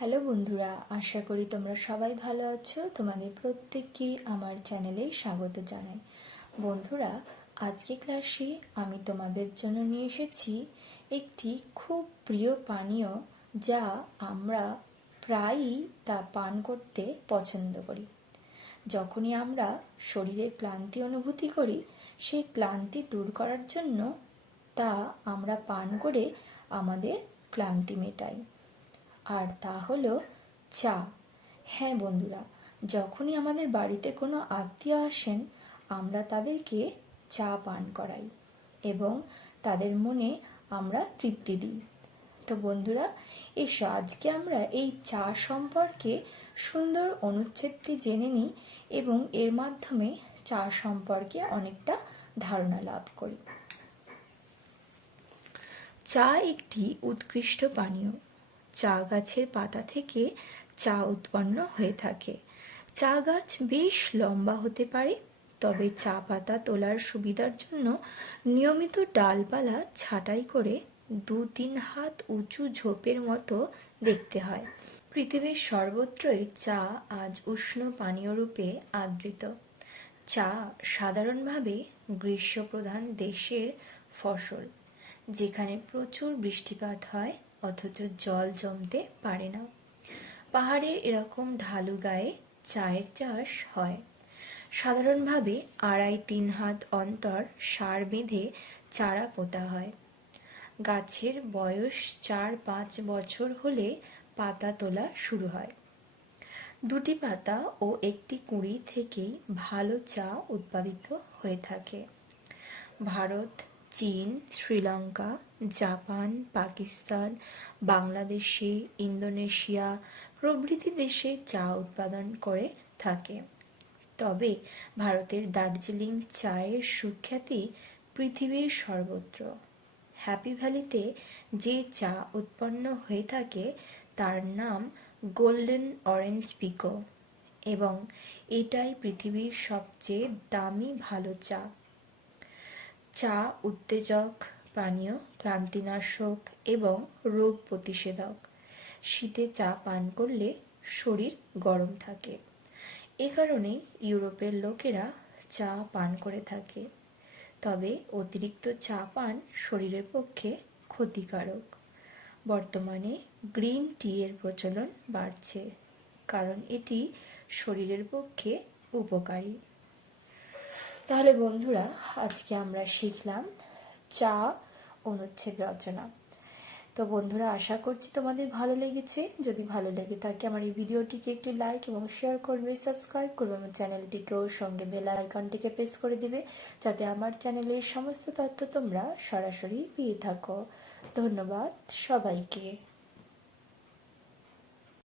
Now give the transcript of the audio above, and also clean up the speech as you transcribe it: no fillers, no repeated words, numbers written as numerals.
Hello বন্ধুরা, আশা করি তোমরা সবাই ভালো আছো। তোমাদের প্রত্যেককেই আমার চ্যানেলে স্বাগত জানাই। বন্ধুরা, আজকে ক্লাসে আমি তোমাদের জন্য নিয়ে এসেছি একটি খুব প্রিয় পানীয়, যা আমরা প্রায়ই তা পান করতে পছন্দ করি। যখনই আমরা শরীরের ক্লান্তি অনুভূতি করি, সেই ক্লান্তি দূর করার জন্য তা আমরা পান করে আমাদের ক্লান্তি মেটাই। আর তা হলো চা। হ্যাঁ বন্ধুরা, যখনই আমাদের বাড়িতে কোনো আত্মীয় আসেন, আমরা তাদেরকে চা পান করাই এবং তাদের মনে আমরা তৃপ্তি দিই। তো বন্ধুরা, এসো আজকে আমরা এই চা সম্পর্কে সুন্দর অনুচ্ছেদটি জেনে নিই এবং এর মাধ্যমে চা সম্পর্কে অনেকটা ধারণা লাভ করি। চা একটি উৎকৃষ্ট পানীয়। চা গাছের পাতা থেকে চা উৎপন্ন হয়ে থাকে। চা গাছ বেশ লম্বা হতে পারে, তবে চা পাতা তোলার সুবিধার জন্য নিয়মিত ডালপালা ছাঁটাই করে 2-3 হাত উঁচু ঝোপের মতো দেখতে হয়। পৃথিবীর সর্বত্রই চা আজ উষ্ণ পানীয় রূপে আদৃত। চা সাধারণভাবে গ্রীষ্মপ্রধান দেশের ফসল, যেখানে প্রচুর বৃষ্টিপাত হয় অথচ জল জমতে পারে না। পাহাড়ের এরকম ঢালু গায়ে চায়ের চাষ হয়। সাধারণভাবে 2.5-3 হাত অন্তর সার বেঁধে চারা পোঁতা হয়। গাছের বয়স 4-5 বছর হলে পাতা তোলা শুরু হয়। 2টি পাতা ও 1টি কুঁড়ি থেকেই ভালো চা উৎপাদিত হয়ে থাকে। ভারত, চীন, শ্রীলঙ্কা, জাপান, পাকিস্তান, বাংলাদেশে, ইন্দোনেশিয়া প্রভৃতি দেশে চা উৎপাদন করে থাকে। তবে ভারতের দার্জিলিং চায়ের সুখ্যাতি পৃথিবীর সর্বত্র। হ্যাপি ভ্যালিতে যে চা উৎপন্ন হয়ে থাকে তার নাম গোল্ডেন অরেঞ্জ পিকো এবং এটাই পৃথিবীর সবচেয়ে দামি ভালো চা। চা উত্তেজক পানীয়, ক্লান্তিনাশক এবং রোগ প্রতিষেধক। শীতে চা পান করলে শরীর গরম থাকে। এ কারণেই ইউরোপের লোকেরা চা পান করে থাকে। তবে অতিরিক্ত চা পান শরীরের পক্ষে ক্ষতিকারক। বর্তমানে গ্রিন টি এর প্রচলন বাড়ছে, কারণ এটি শরীরের পক্ষে উপকারী। তাহলে বন্ধুরা, আজকে আমরা শিখলাম চা অনুচ্ছেদ রচনা। তো বন্ধুরা, আশা করছি তোমাদের ভালো লেগেছে। যদি ভালো লেগে থাকে আমার এই ভিডিওটিকে একটি লাইক এবং শেয়ার করবে, সাবস্ক্রাইব করবে আমার চ্যানেলটিকেও, সঙ্গে বেল আইকনটিকে প্রেস করে দিবে, যাতে আমার চ্যানেলের সমস্ত তথ্য তোমরা সরাসরি পেয়ে থাকো। ধন্যবাদ সবাইকে।